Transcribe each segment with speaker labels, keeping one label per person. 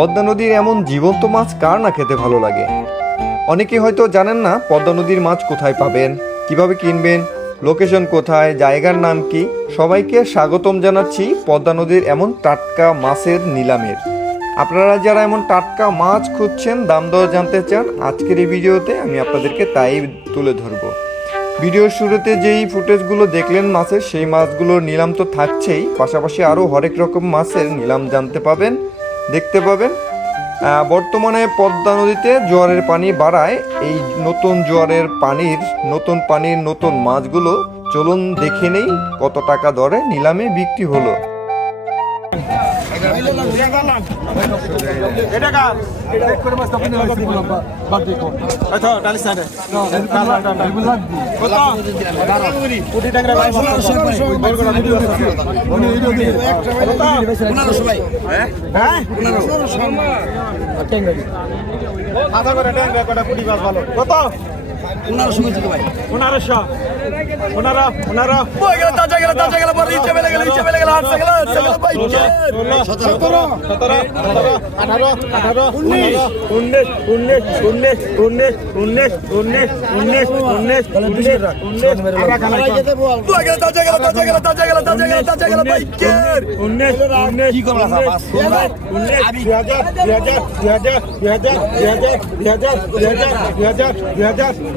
Speaker 1: পদ্মা নদীর এমন জীবন্ত মাছ কার না খেতে ভালো লাগে? অনেকে হয়তো জানেন না পদ্মা নদীর মাছ কোথায় পাবেন, কীভাবে কিনবেন, লোকেশন কোথায়, জায়গার নাম কি? সবাইকে স্বাগতম জানাচ্ছি পদ্মা নদীর এমন টাটকা মাছের নিলামের। আপনারা যারা এমন টাটকা মাছ খুঁজছেন, দাম দর জানতে চান, আজকের এই ভিডিওতে আমি আপনাদেরকে তাই তুলে ধরবো। ভিডিওর শুরুতে যেই ফুটেজগুলো দেখলেন মাছের, সেই মাছগুলোর নিলাম তো থাকছেই। পাশাপাশি আরও হরেক রকম মাছের নিলাম জানতে পাবেন। দেখতে পাবেন। বর্তমানে পদ্মা নদীতে জোয়ারের পানি বাড়ায়। এই নতুন জোয়ারের পানির, নতুন পানির, নতুন মাছগুলো চলুন দেখে নেই কত টাকা দরে নিলামে বিক্রি হলো।
Speaker 2: আধা করে ট্যাঙ্গা কটা কোটি মাছ ভালো কত পনেরোশো পনেরো পনেরো সতেরো সতেরো আঠারো আঠারো উনিশ উনিশ উনিশ উনিশ উনিশ উনিশ উনিশ উনিশ উনিশ উনিশ উনিশ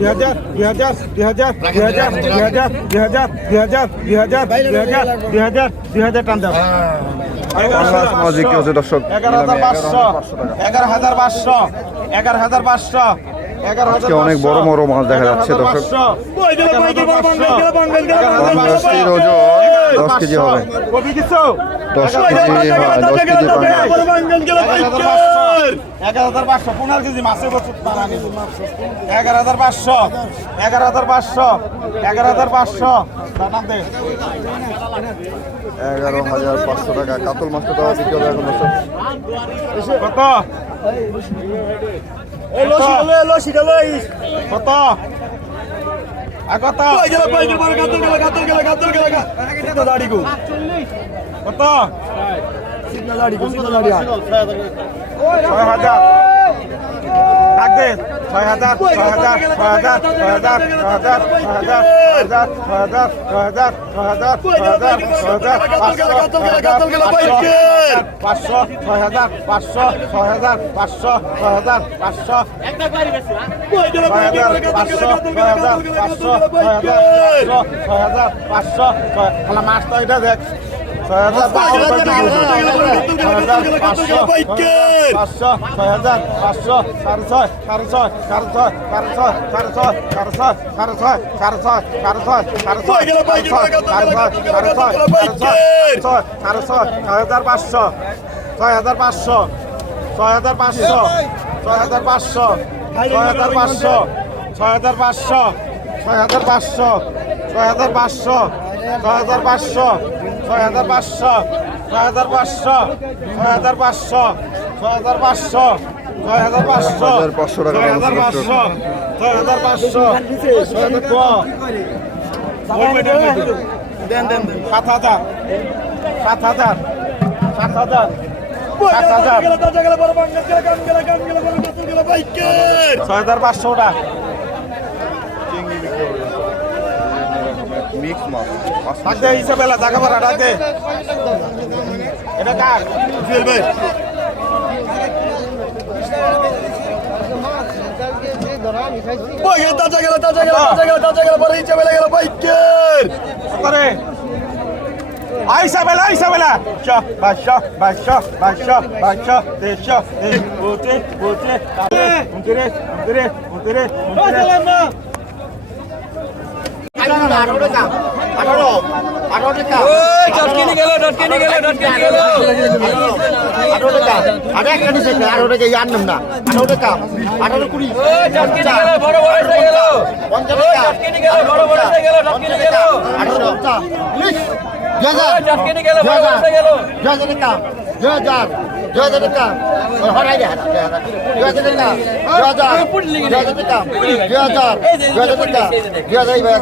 Speaker 2: দুই হাজার দুই হাজার দুই হাজার দুই হাজার দুই হাজার দুই হাজার দুই দুই দুই দুই দুই টান দাও
Speaker 1: দর্শক
Speaker 2: এগারো হাজার পাঁচশো এগারো হাজার পাঁচশো এগারো হাজার পাঁচশো
Speaker 1: আজকে অনেক বড় বড় মাছ দেখা যাচ্ছে দর্শক দশ কেজি হবে দশ কেজি হয় দশ কেজি
Speaker 2: এগারো হাজার পাঁচশো পনেরো কেজি মাছের বছর এগারো হাজার পাঁচশো এগারো হাজার পাঁচশো এগারো হাজার পাঁচশো।
Speaker 1: এগারো হাজার পাঁচশো টাকা। কাতল মাছটা দেওয়া বিক্রি হবে এখন
Speaker 2: কত? কত? কত? কত? ছয় হাজার দে ছয় হাজার ছয় হাজার ছয় হাজার ছয় হাজার ছয় হাজার ছয় হাজার ছয় হাজার ছয় হাজার ছয় হাজার ছয় হাজার ছয় হাজার পাঁচশো ছয় হাজার পাঁচশো ছয় হাজার পাঁচশো ছয় হাজার পাঁচশো ছয় হাজার পাঁচশো ছয় হাজার পাঁচশো ছয় হাজার পাঁচশো ছয় হাজার পাঁচশো ছয় এটা দেখ ছয় হাজার পাঁচশো পাঁচশো ছয় হাজার পাঁচশো সাড়ে ছয় সাড়ে ছয় সাড়ে ছয় সাড়ে ছয় সাড়ে ছয় সাড়ে ছয় সাড়ে ছয় সাড়ে ছয় সাড়ে ছয় সাড়ে ছয় সাড়ে ছয় সাড়ে ছয় সাড়ে ছয় সাড়ে ছয় ছয় হাজার পাঁচশো ছয় হাজার পাঁচশো ছয় হাজার পাঁচশো ছয় হাজার পাঁচশো ছয় হাজার পাঁচশো ছয় হাজার পাঁচশো ছয় হাজার পাঁচশো ছয় হাজার পাঁচশো ছয় হাজার পাঁচশো ছয় হাজার পাঁচশো ছয় হাজার পাঁচশো ছয় হাজার পাঁচশো ছয় হাজার পাঁচশো ছয় হাজার পাঁচশো ছয় হাজার পাঁচশো ছয় হাজার পাঁচশো ছয় হাজার দেন দেন সাত হাজার সাত হাজার সাত হাজার ছয় হাজার পাঁচশোটা।
Speaker 1: মিক্স মাছ।
Speaker 2: হিসাবে টাকা ভাড়া রাখতে এটা কার জুয়েল ভাই ভাই তাজা গেল তাজা গেল তাজা গেল তাজা গেল পরে ইচ্ছা বেলা গেল বাইকের টাকা।
Speaker 3: দুই হাজার দুই হাজার টাকা হরাই রে দুই হাজার টাকা দুই হাজার দুই হাজার টাকা দুই হাজার দুই হাজার টাকা দুই হাজার এই ভাই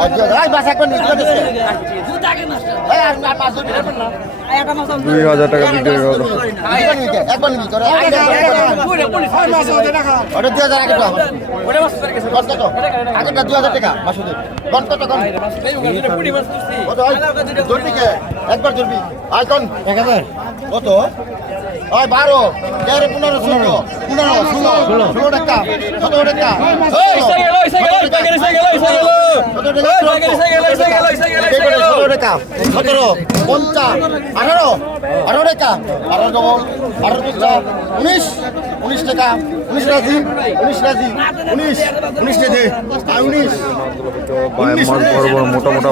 Speaker 3: আর দুই বাস একবার নিচ করে দিচ্ছে এই আর আর পাঁচশো টাকা দেবেন না
Speaker 4: দুই হাজার টাকা বিক্রি হলো
Speaker 3: একবার নিতে তোরা ওটা দুই হাজার আগে কত কত আগেটা দুই হাজার টাকা মাসুদের কোন কত কোন কত হয় ধরবি কে একবার ধরবি আয় কোন এক হাজার কত? ওই বারো। তেরো পনেরো ষোলো। পনেরো ষোলো ষোলো। টাকা। সতেরো টাকা? সতেরো টাকা? সতেরো পঞ্চাশ আঠারো। আঠারো টাকা। আঠারো ডবল আঠারো টাকা উনিশ। উনিশ টাকা। উনিশ রাজি। উনিশ রাজি। উনিশ। উনিশ আর উনিশ।
Speaker 4: বায়ের মাছ বড় বড় মোটা মোটা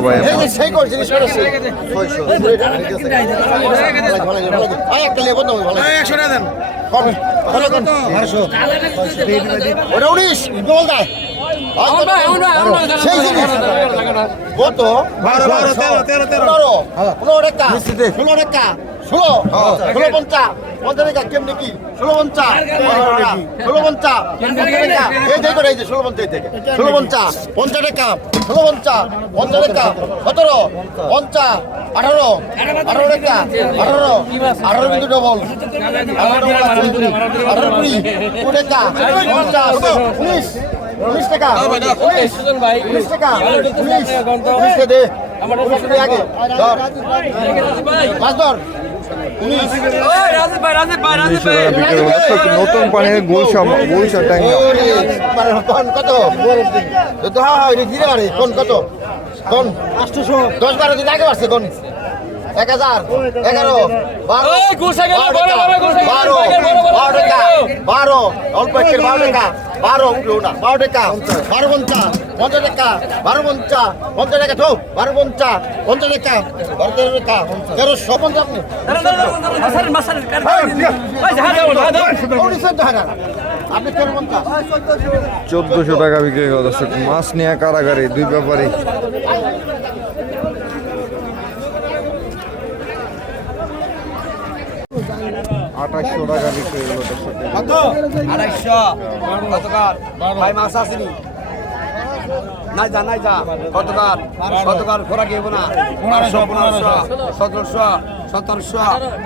Speaker 3: এই
Speaker 4: মাছ
Speaker 3: ওটা উনিশ বল দেয়। সেই জিনিস কত?
Speaker 2: বারো, বারো, তেরো, তেরো, তেরো।
Speaker 3: পনেরো পনেরো টাকা ষোলো টাকা ষোলো ষোলো পঞ্চা পঞ্চাশ টাকা কেমনি কি? ষোলো পঞ্চা ষোলো পঞ্চা টাকা এই করে এই যে ষোলো পঞ্চা এই থেকে। ষোলো পঞ্চা পঞ্চাশ টাকা ষোলো পঞ্চা পঞ্চাশ টাকা সতেরো। পঞ্চা আঠারো। আঠারো টাকা আঠারো। আঠারো কিন্তু ডবল আঠারো ডবল আছে। কিন্তু। আঠারো কুড়ি। কুড়ি টাকা পঞ্চাশ উনিশ। উনিশ টাকা। উনিশ। উনিশ টাকা। উনিশ। উনিশ কে দে। উনিশ কে আগে। ধর। পাঁচ ধর।
Speaker 4: টাকা নতুন পানির গুলশা গুলশা
Speaker 3: কোন কত? হ্যাঁ ধীরে আরে কোন কত? কোন? দশ বারো দিন আগে আসছে কোন? এক হাজার এগারো বারো
Speaker 5: ওই, গুলশা গেল,
Speaker 3: বারো টাকা,
Speaker 5: বড় বাবা, গুলশা গেল,
Speaker 3: বারো
Speaker 5: গুলশা গেল, বড়
Speaker 3: বারো
Speaker 5: বাবা,
Speaker 3: টাকা
Speaker 5: গেল।
Speaker 3: বারো অল্প একটু বারো টাকা বারো উঠল না বারো টাকা বারো পঞ্চা পঞ্চাশ টাকা বারো পঞ্চা পঞ্চাশ টাকা ঠো বারো পঞ্চা পঞ্চাশ টাকা বারো তেরো টাকা তেরোশো পঞ্চাশ আপনি উনিশশো টাকা আপনি তেরো পঞ্চাশ
Speaker 4: চোদ্দশো টাকা বিক্রি মাছ নিয়ে কারাগারে দুই ব্যাপারে আঠাশশো টাকা বিক্রি হলো
Speaker 2: কত?
Speaker 5: আড়াইশো গতকাল ভাই মাছ আসেনি? নাই যা নাই যা। কতকার? কতকার? খোরা গেব না? পনেরোশো পনেরোশো। সতেরোশো। সতেরোশো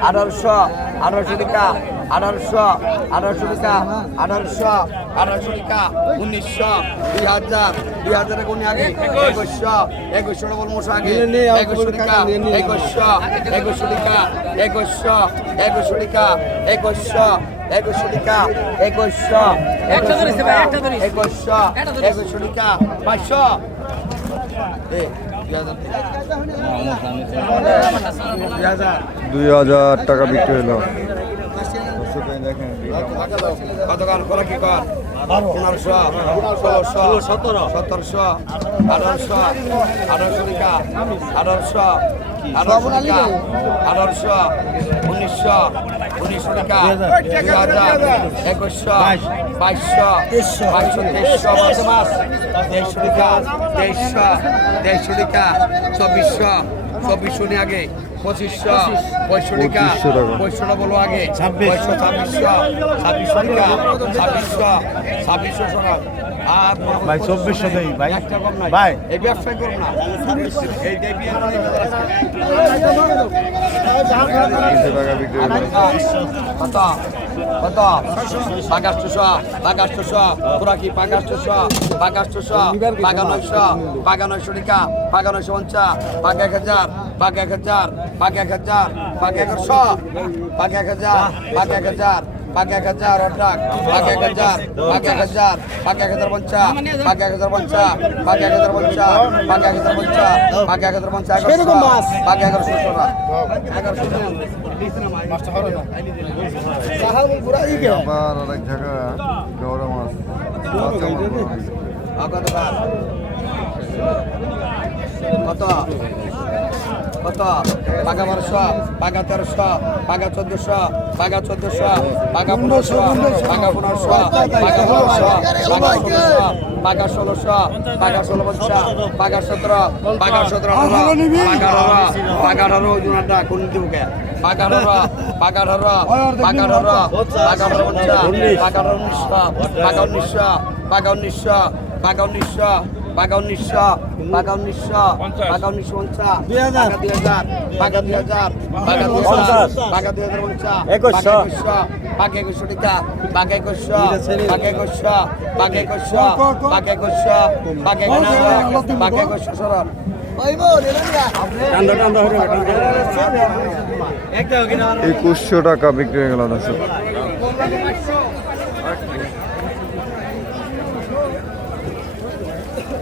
Speaker 5: আঠারোশো আঠারোশো টাকা আঠারোশো আঠারোশো টাকা আঠারোশো আঠারোশো টাকা উনিশশো দুই হাজার দুই হাজার কোনি আগে একুশশো একুশশো ডবল মশো আগে একুশশো টাকা একুশশো একুশশো টাকা একুশশো একুশশো টাকা একুশশো একুশশো টাকা একুশশো একুশশো একুশশো টাকা পাঁচশো। এ, দুই হাজার টাকা।
Speaker 4: বিক্রি হলো
Speaker 5: কতকাল করা কি কর পনেরোশো, ষোলোশো সতেরো সতেরোশো, আঠারোশো আঠারোশো আঠারোশো উনিশশো উনিশশো টাকা দুই হাজার একুশশো বাইশশো বাইশশো তেইশশো মাসে মাস তেইশশো টাকা তেইশশো তেইশশো টাকা চব্বিশশো চব্বিশশো নিয়ে আগে পঁচিশশো পঁয়ষট্টি টাকা। পঁয়ষট্টি বলো আগে ছাব্বিশশো ছাব্বিশশো ছাব্বিশশো টাকা ছাব্বিশশো ছাব্বিশশো সকাল আর
Speaker 2: ভাই, 2400 দেই, ভাই।
Speaker 5: একটা কম নাই।
Speaker 2: ভাই।
Speaker 5: এই ব্যবসায় করুন না। এই দেবী
Speaker 4: তিনশো টাকা বিক্রি হলো
Speaker 5: কত? কত? পাঁকাশশো পাঁকাশশো পুরাকি পাঁকাশশো পাঁকাশশো পাঁকা নয়শো পাঁকা নয়শো টাকা পাঁকা নয়শো পঞ্চা পাঁক এক হাজার পাঁক এক হাজার পাঁক এক হাজার পাঁক এগারোশো পাঁক এক হাজার পাঁক এক হাজার পাঁক এক হাজার অর্ডাক পাঁক এক হাজার পাঁক এক হাজার পাঁক এক হাজার পঞ্চা পাঁক এক হাজার পঞ্চা পাঁক এক হাজার পঞ্চা পাঁক এক হাজার পঞ্চা পাঁক এক হাজার পঞ্চা পাঁক এগারোশো টাকা
Speaker 4: আবার আরেক জায়গা গৌরা মাছ।
Speaker 5: কত কত? পাগা বারোশো পাগা তেরোশো পাগা চোদ্দশো পাগা চোদ্দশো পাগা পনেরোশো পাগা পনেরোশো পাগা পনেরোশো পাগা ষোলোশো পাগা ষোলোশো পাগা ষোলো পঞ্চাশ পাগা সতেরো পাগা সতেরো পাগা পাগা আঠারো জোনাটা কোন দিবকে পাগা আঠারো পাগা আঠারো পাগা আঠারো পাগা পঞ্চাশ পাগা উনিশশো পাগা উনিশশো পাগা উনিশশো পাগা উনিশশো পাকা উনিশশো পাকা উনিশশো পাকা উনিশশো পঞ্চাশ। পাকা দুই হাজার পাকা দুই হাজার পাকা দুই হাজার পাকা দুই হাজার পঞ্চাশ
Speaker 6: একুশশো।
Speaker 5: পাকা একুশশো টাকা পাকা একুশশো পাকা একুশশো পাকা একুশশো পাকা একুশশো পাকা একুশশো পাকা একুশশো সরল
Speaker 4: একুশশো টাকা বিক্রি হয়ে গেল দর্শক।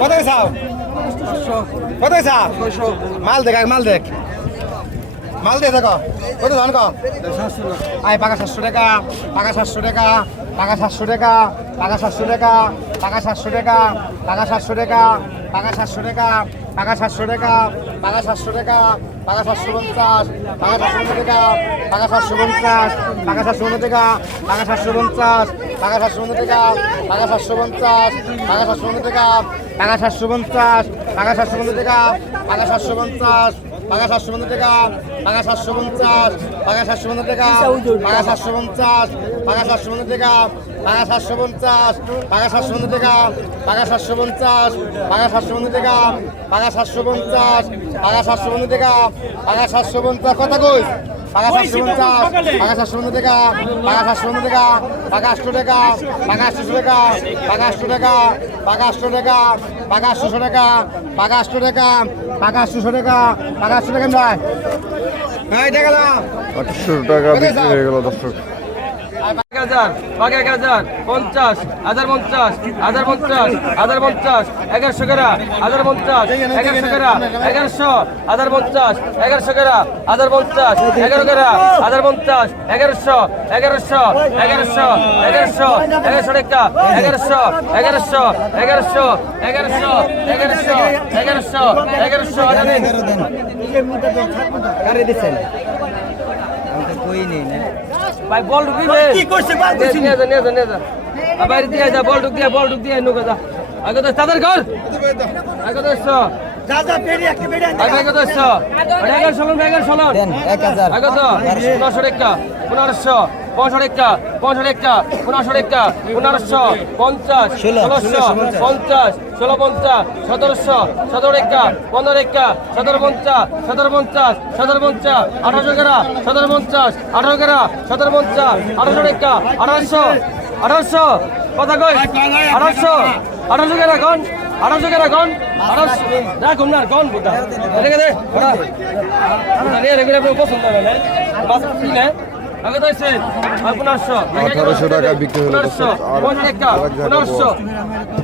Speaker 6: কত চাও? কোথায় চা মাল দেখ মাল দেখ। মাল দিয়ে দেখো। কত ধান কো আয়, পাকা সাতশো টাকা, পাকা সাতশো টাকা, পাকা সাতশো টাকা, পাকা সাতশো টাকা, পাকা সাতশো টাকা, পাকা সাতশো টাকা, পাকা সাতশো টাকা, পাকা সাতশো টাকা, পাকা সাতশো টাকা পাকা সাতশো পঞ্চাশ পাকা সাতশো টাকা পাকা সাতশো পঞ্চাশ পাকা সাতশো টাকা পাকা সাতশো পঞ্চাশ পাকা সাতশো টাকা পাকা সাতশো পঞ্চাশ পাকা সাতশো টাকা পাকা সাতশো পঞ্চাশ পাকা সাতশো টাকা পঞ্চাশ পাকা সাতশো পঞ্চাশ টাকা পাকা সাতশো পঞ্চাশ পাকা সাতশো পঞ্চাশ টাকা পাকা সাতশো পঞ্চাশ পাকা সাতশো পঞ্চাশ টাকা পাকা সাতশো পঞ্চাশ পাকা সাতশো পঞ্চাশ টাকা পাকা সাতশো পঞ্চাশ পাকা সাতশো পঞ্চাশ টাকা পাকা সাতশো পঞ্চাশ পাকা সাতশো পঞ্চাশ টাকা পাকা সাতশো পঞ্চাশ কথা কই পাকা সাতশো পঞ্চাশ পাকা সাতশো পঞ্চাশ টাকা পাকা সাতশো পঞ্চাশ টাকা পাকা আটশো টাকা পাকা আটশো টাকা পাকা আটশো টাকা পাকা আটশো টাকা পাকা আটশো টাকা পাকা আটশো টাকা পাকা আটশো টাকা পাকা আটশো টাকা নয় টাকা
Speaker 4: আটশো টাকা বিক্রি হয়ে গেল দর্শক।
Speaker 7: এক হাজার পাক এক হাজার পঞ্চাশ হাজার পঞ্চাশ হাজার পঞ্চাশ হাজার পঞ্চাশ এগারোশো কেরা হাজার পঞ্চাশ এগারোশো কেরা এগারোশো হাজার পঞ্চাশ এগারোশো কেরা হাজার পঞ্চাশ এগারো কেরা হাজার পঞ্চাশ এগারোশো এগারোশো এগারোশো এগারোশো এগারোশো টাকা এগারোশো এগারোশো এগারোশো এগারোশো এগারোশো এগারোশো এগারোশো হাজার দিন। ভাই বল ঢুকি কি কইছে ভাই কইছি নে নে নে যা। আবার দিয়া যা বল ঢুক দিয়া বল ঢুক দিয়া নুকা যা। আগে তো চাদর ঘর আগে তো সো যা যা পেড়ি একটা পেড়ি আগে। তো সো 11 16 11 16 1000 আগে তো। 900 টাকা। পঁয়ষট্টিটা পঁয়ষট্টিটা উনষট্টিটা উনারশো পঞ্চাশ ষোলোশো পঞ্চাশ ষোলো পঞ্চাশ সতেরোশো সতেরো একটা পনেরো একটা সতেরো পঞ্চাশ সতেরো পঞ্চাশ সতেরো পঞ্চাশ আঠারোশো গেরা সতেরো পঞ্চাশ আঠারো গেরা সতেরো পঞ্চাশ আঠারোশো একটা আঠারোশো আঠারোশো কথা কই আঠারোশো আঠারোশো গেরা গন আঠারোশো গেরা গন আঠারোশো রাখুন না গন বুদ্ধা রেখে দে ওরা রেগুলার পছন্দ হবে না বাস কি না
Speaker 4: 1800 টাকা বিক্রি হলো
Speaker 7: পনেরোশো।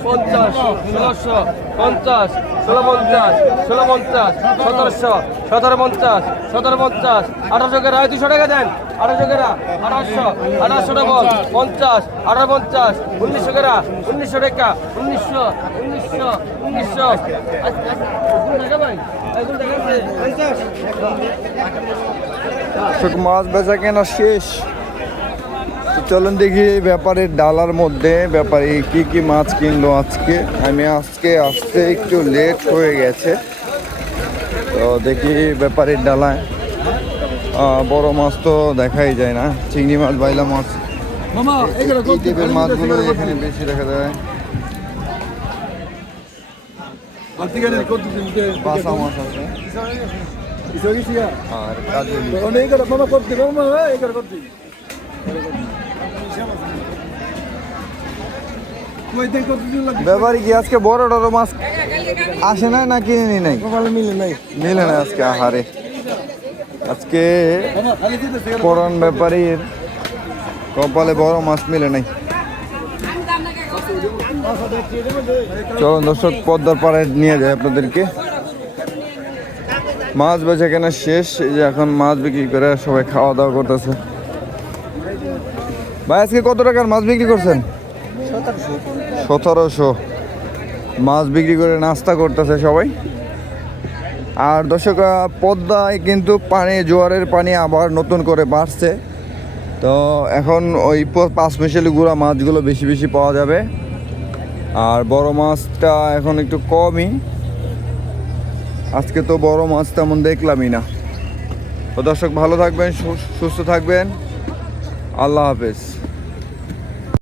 Speaker 7: পঞ্চাশ পঞ্চাশ। ষোলোশো। পঞ্চাশ। ষোলো পঞ্চাশ। ষোলো পঞ্চাশ। সতেরোশো। সতেরো পঞ্চাশ। সতেরো পঞ্চাশ। আঠারোশো কেরা। দুশো টাকা দেন। আঠারোশো কেরা। আঠারোশো। আঠারোশো ডবল পঞ্চাশ। আঠারো পঞ্চাশ। উনিশশো কেরা। উনিশশো টাকা। উনিশশো। উনিশশো। উনিশশো। আচ্ছা, আচ্ছা, টাকা ভাই। এখন টাকা
Speaker 4: মাছ বেচা কেনা শেষ। তো চলুন দেখি ব্যাপারের ডালার মধ্যে ব্যাপারে কি কি মাছ কিনলো আজকে। আমি আজকে আসতে একটু লেট হয়ে গেছে। তো দেখি ব্যাপারের ডালায়। বড় মাছ তো দেখাই যায় না। চিংড়ি মাছ বাইলা মাছ এই টাইপের মাছগুলো এখানে বেশি দেখা যায়। বাসা মাছ আছে। ব্যাপারে কি আজকে বড় বড় মাছ আসে নাই না কিনে নি নাই মিলে নাই। মিলে নাই আজকে আহারে। আজকে পরান ব্যাপারীর কপালে বড় মাছ মিলে নাই। চলুন দর্শক পদ্মার পাড়ে নিয়ে যায় আপনাদেরকে। মাছ বেচা কেনা শেষ, এই যে এখন মাছ বিক্রি করে সবাই খাওয়া দাওয়া করতেছে। ভাই, আজকে কত টাকার মাছ বিক্রি করছেন? সতেরোশো। মাছ বিক্রি করে নাস্তা করতেছে সবাই। আর দর্শকরা পদ্মায় কিন্তু পানি, জোয়ারের পানি আবার নতুন করে বাড়ছে। তো এখন ওই পাঁচ মিশালি গুঁড়া মাছগুলো বেশি বেশি পাওয়া যাবে। আর বড় মাছটা এখন একটু কমই। আজকে তো বড় মাছ তেমন দেখলামই না। তো দর্শক, ভালো থাকবেন সুস্থ থাকবেন। আল্লাহ হাফেজ।